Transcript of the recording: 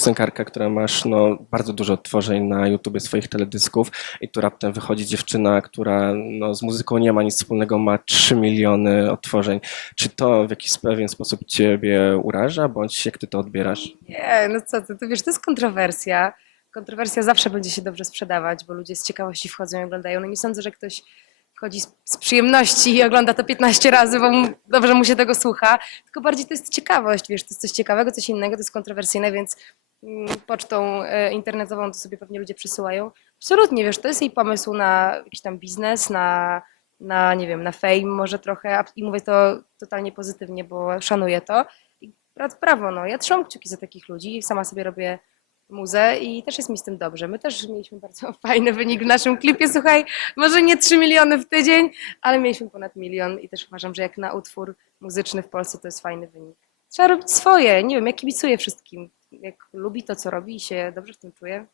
piosenkarka, która masz no, bardzo dużo odtworzeń na YouTubie swoich teledysków i tu raptem wychodzi dziewczyna, która no, z muzyką nie ma nic wspólnego, ma 3 miliony odtworzeń. Czy to w jakiś pewien sposób ciebie uraża, bądź jak ty to odbierasz? Nie, no co ty, to wiesz, to jest kontrowersja. Kontrowersja zawsze będzie się dobrze sprzedawać, bo ludzie z ciekawości wchodzą i oglądają. No nie sądzę, że ktoś wchodzi z, przyjemności i ogląda to 15 razy, bo mu, dobrze mu się tego słucha. Tylko bardziej to jest ciekawość, wiesz, to jest coś ciekawego, coś innego, to jest kontrowersyjne, więc pocztą e, internetową to sobie pewnie ludzie przysyłają. Absolutnie, wiesz, to jest jej pomysł na jakiś tam biznes, na, na nie wiem, na fame może trochę i mówię to totalnie pozytywnie, bo szanuję to. I brawo, no, ja trzymam kciuki za takich ludzi, sama sobie robię muzę i też jest mi z tym dobrze. My też mieliśmy bardzo fajny wynik w naszym klipie, słuchaj, może nie 3 miliony w tydzień, ale mieliśmy ponad milion i też uważam, że jak na utwór muzyczny w Polsce to jest fajny wynik. Trzeba robić swoje, nie wiem, ja kibicuję wszystkim. Jak lubi to, co robi i się dobrze w tym czuje,